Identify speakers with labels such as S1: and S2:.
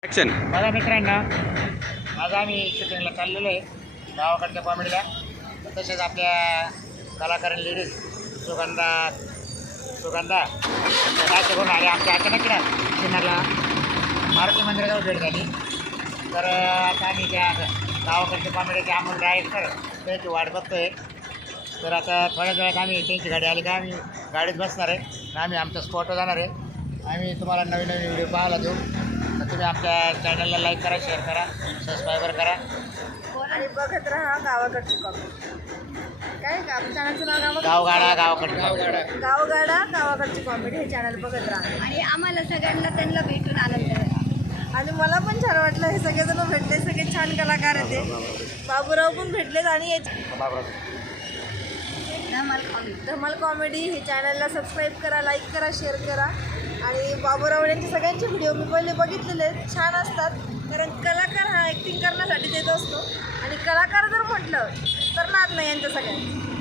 S1: Action.
S2: बघा मित्रांनो, आज आम्ही शूटिंगला चाललेलो आहे गावाकडच्या कॉमेडीला. तसेच आपल्या कलाकार लेडीज सुगंधा नाट्य करून आले. आमच्या अचानक ना सिन्नरला मारुती मंदिराजवळ भेट झाली. तर आता आम्ही त्या गावाकडच्या कॉमेडीचे अमोल डायरेक्टर त्यांची वाट बघतोय. तर आता थोड्याच वेळात आम्ही त्यांची गाडी आली का आम्ही गाडीत बसणार आहे आणि आम्ही आमच्या स्पॉटवर जाणार आहे. आम्ही तुम्हाला नवीन नवीन व्हिडिओ पाहायला देऊ. तर तुम्ही आमच्या चॅनलला लाईक करा, शेअर करा, सबस्क्राईबर करा
S3: आणि बघत राहा गावाकडची कॉमेडी. काय चॅनलचं नाव
S2: गावगाडा
S3: गावाकडची कॉमेडी हे चॅनल बघत राहा.
S4: आणि आम्हाला सगळ्यांना त्यांना भेटून आनंद झाला.
S3: आणि मला पण छान वाटलं, हे सगळेजण भेटले, सगळे छान कलाकार होते. बाबूराव पण भेटलेत. आणि धमाल कॉमेडी हे चॅनलला सबस्क्राईब करा, लाईक करा, शेअर करा. आणि बाबूराव यांचे सगळ्यांचे व्हिडिओ मी पहिले बघितलेले, छान असतात. कारण कलाकार हा ॲक्टिंग करण्यासाठी देत असतो आणि कलाकार जर म्हटलं तर नाद नाही यांच्या सगळ्यांचं.